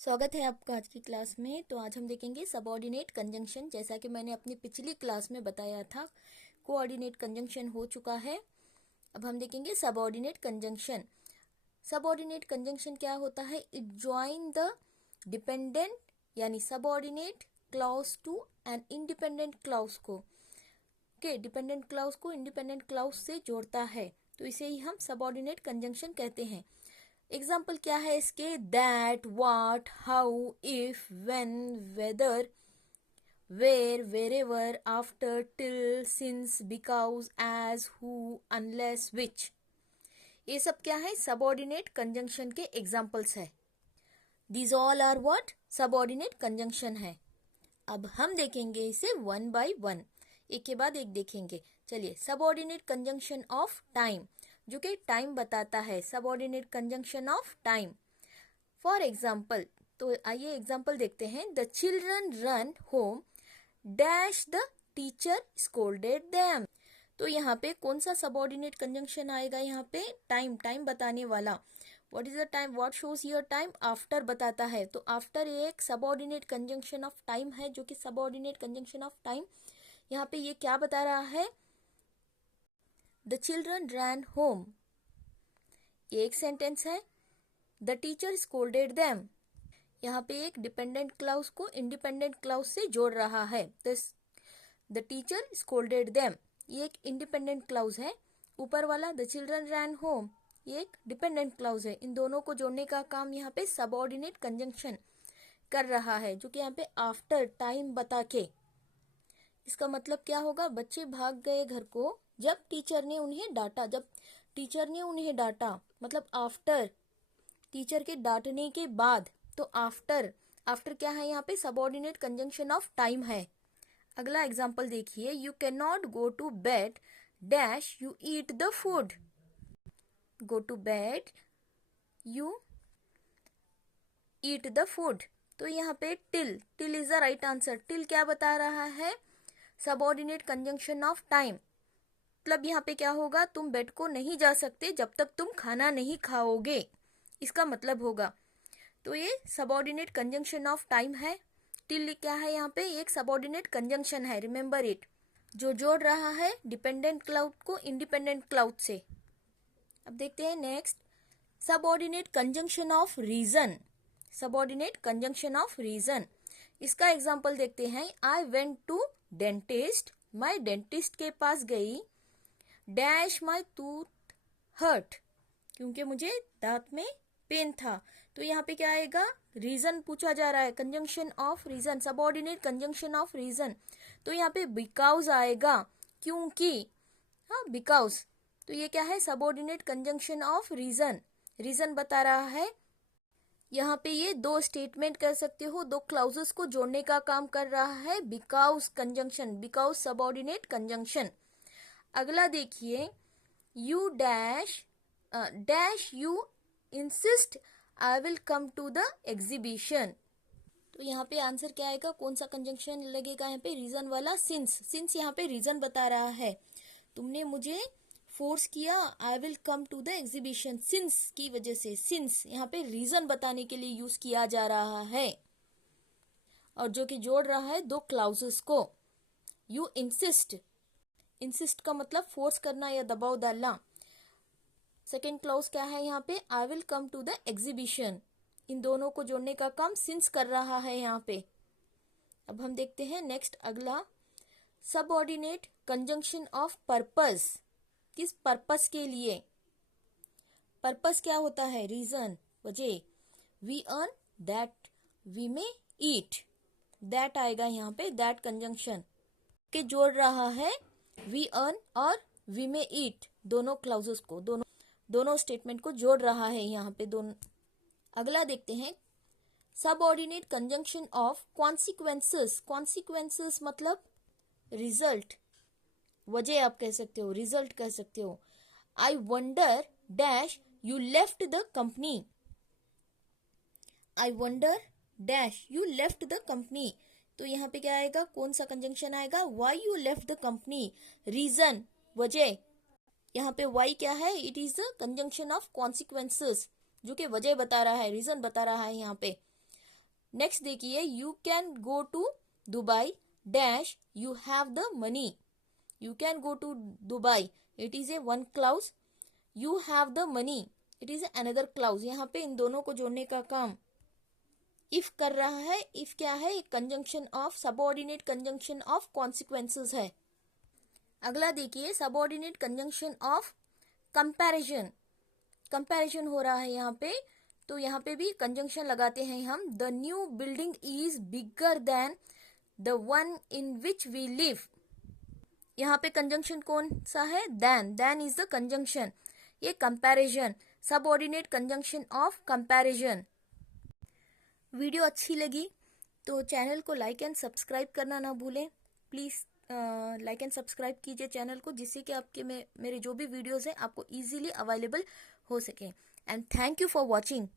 स्वागत है आपका आज की क्लास में। तो आज हम देखेंगे सबऑर्डिनेट कंजंक्शन। जैसा कि मैंने अपनी पिछली क्लास में बताया था, कोऑर्डिनेट कंजंक्शन हो चुका है। अब हम देखेंगे सबऑर्डिनेट कंजंक्शन। सबऑर्डिनेट कंजंक्शन क्या होता है? इट जॉइन द डिपेंडेंट यानी subordinate clause to an independent clause को डिपेंडेंट क्लॉज को इंडिपेंडेंट क्लॉज से जोड़ता है, तो इसे ही हम सबऑर्डिनेट कंजंक्शन कहते हैं। एग्जाम्पल क्या है इसके? That, what, how, if, when, whether, where, wherever, after, till, since, because, as, who, unless, which. ये सब क्या है? सबऑर्डिनेट कंजंक्शन के एग्जाम्पल्स है। These all are what? Subordinate conjunction है। अब हम देखेंगे इसे वन बाय वन, एक के बाद एक देखेंगे। चलिए, सबऑर्डिनेट कंजंक्शन ऑफ टाइम, जो कि टाइम बताता है। Subordinate conjunction of time. For example, तो आइए एग्जाम्पल देखते हैं। The children run home dash the teacher scolded them. तो यहाँ पे कौन सा सबऑर्डिनेट कंजंक्शन आएगा? यहाँ पे टाइम, टाइम बताने वाला। What is the time? What shows your time? After बताता है। तो आफ्टर एक सबऑर्डिनेट कंजंक्शन ऑफ टाइम है, जो कि सबऑर्डिनेट कंजंक्शन ऑफ टाइम यहाँ पे ये क्या बता रहा है? द चिल्ड्रन रैन होम, ये एक सेंटेंस है। द टीचर स्कोल्डेड देम, यहाँ पे एक डिपेंडेंट क्लाउज को इंडिपेंडेंट क्लाउज से जोड़ रहा है। द टीचर स्कोल्डेड देम, ये एक इंडिपेंडेंट क्लाउज है। ऊपर वाला द चिल्ड्रन रैन होम, ये एक डिपेंडेंट क्लाउज है। इन दोनों को जोड़ने का काम यहाँ पे सबऑर्डिनेट कंजंक्शन कर रहा है, जो कि यहाँ पे आफ्टर टाइम बता के। इसका मतलब क्या होगा? बच्चे भाग गए घर को जब टीचर ने उन्हें डांटा। जब टीचर ने उन्हें डांटा मतलब आफ्टर, टीचर के डांटने के बाद। तो आफ्टर, आफ्टर क्या है यहाँ पे? सबऑर्डिनेट कंजंक्शन ऑफ टाइम है। अगला एग्जांपल देखिए। You can not go to bed dash you eat the food. Go to bed, you eat the food. तो यहाँ पे till, till is the right answer. Till क्या बता रहा है? Subordinate conjunction of time. मतलब यहाँ पे क्या होगा? तुम बेड को नहीं जा सकते जब तक तुम खाना नहीं खाओगे, इसका मतलब होगा। तो ये सबऑर्डिनेट कंजंक्शन ऑफ टाइम है। टिल क्या है यहाँ पे? एक सबऑर्डिनेट कंजंक्शन है, रिमेंबर इट, जो जोड़ रहा है डिपेंडेंट क्लाउड को इंडिपेंडेंट क्लाउड से। अब देखते हैं next, subordinate conjunction of reason. Subordinate conjunction of reason, इसका एग्जांपल देखते हैं। आई वेंट टू डेंटिस्ट, मैं डेंटिस्ट के पास गई। डैश माई टूथ हर्ट, क्योंकि मुझे दांत में पेन था। तो यहाँ पे क्या आएगा? रीजन पूछा जा रहा है, conjunction of reason, subordinate conjunction of reason. तो यहाँ पे बिकॉज आएगा, क्योंकि। हाँ, बिकॉज। तो ये क्या है? Subordinate conjunction of reason, reason बता रहा है। यहाँ पे ये दो स्टेटमेंट कर सकते हो, दो क्लाउजेस को जोड़ने का काम कर रहा है because conjunction, because subordinate conjunction. अगला देखिए, you dash dash you insist I will come to the exhibition. तो यहाँ पे आंसर क्या आएगा? कौन सा कंजंक्शन लगेगा यहाँ पे? रीजन वाला, सिंस। सिंस यहाँ पे रीजन बता रहा है, तुमने मुझे फोर्स किया, I will come to the exhibition, since की वजह से। सिंस यहाँ पे रीजन बताने के लिए यूज किया जा रहा है, और जो कि जोड़ रहा है दो क्लाउजेस को। यू इंसिस्ट, इंसिस्ट का मतलब फोर्स करना या दबाव डालना। सेकेंड क्लाउज क्या है यहाँ पे? I will come to the exhibition. इन दोनों को जोड़ने का काम सिंस कर रहा है यहाँ पे। अब हम देखते हैं नेक्स्ट, अगला, सबऑर्डिनेट कंजंक्शन ऑफ पर्पस। किस पर्पस के लिए? पर्पस क्या होता है? रीजन, वजह। वी अर्न दैट वी में ईट, दैट आएगा यहाँ पे, दैट कंजंक्शन के जोड़ रहा है वी अर्न और वी में ईट, दोनों क्लाउजेस को, दोनों स्टेटमेंट को जोड़ रहा है यहाँ पे दोनों। अगला देखते हैं, subordinate conjunction of consequences. Consequences मतलब रिजल्ट, वजह आप कह सकते हो, रिजल्ट कह सकते हो। I wonder dash you left the company. I wonder dash you left the company. तो यहाँ पे क्या आएगा? कौन सा कंजंक्शन आएगा? Why you left the company, reason, वजह। यहाँ पे वाई क्या है? It is the conjunction of consequences, जो कि वजह बता रहा है, रीजन बता रहा है यहाँ पे। नेक्स्ट देखिए, you can go to Dubai dash you have the money. You can go to Dubai, it is a one clause. You have the money, it is another clause. यहाँ पे इन दोनों को जोड़ने का काम इफ कर रहा है. इफ क्या है? एक conjunction of, subordinate conjunction of consequences है. अगला देखिए, subordinate conjunction of comparison. Comparison हो रहा है यहाँ पे, तो यहाँ पे भी कंजंक्शन लगाते हैं हम. The new building is bigger than the one in which we live. यहाँ पे कंजंक्शन कौन सा है? Than. Than is the conjunction. ये comparison, subordinate conjunction of comparison. Video अच्छी लगी तो चैनल को लाइक एंड सब्सक्राइब करना ना भूलें. प्लीज़ लाइक एंड सब्सक्राइब कीजिए चैनल को, जिससे कि आपके मेरे जो भी वीडियोस हैं आपको इजीली अवेलेबल हो सके. And thank you for watching.